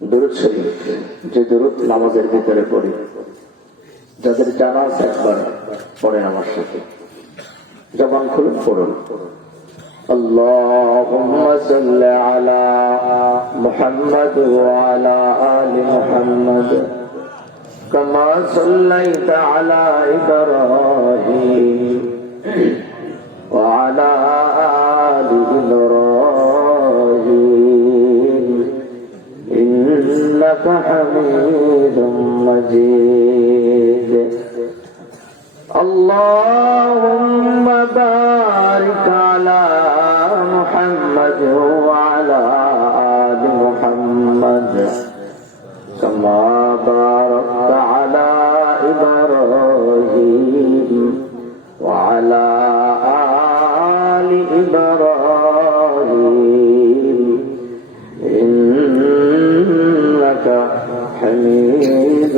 দুরূদ শরীফ, যে দুরূদ নামাজের ভিতরে পড়ি, যাদের জানা আছে একবার পড়েন আমার সাথে, জবান খুলুন পড়ুন। اللهم صل على محمد وعلى آل محمد كما صليت على إبراهيم وعلى آل إبراهيم إنك حميد مجيد اللهم بارك على محمد وعلى آل محمد كما باركت على إبراهيم وعلى آل إبراهيم إنك حميد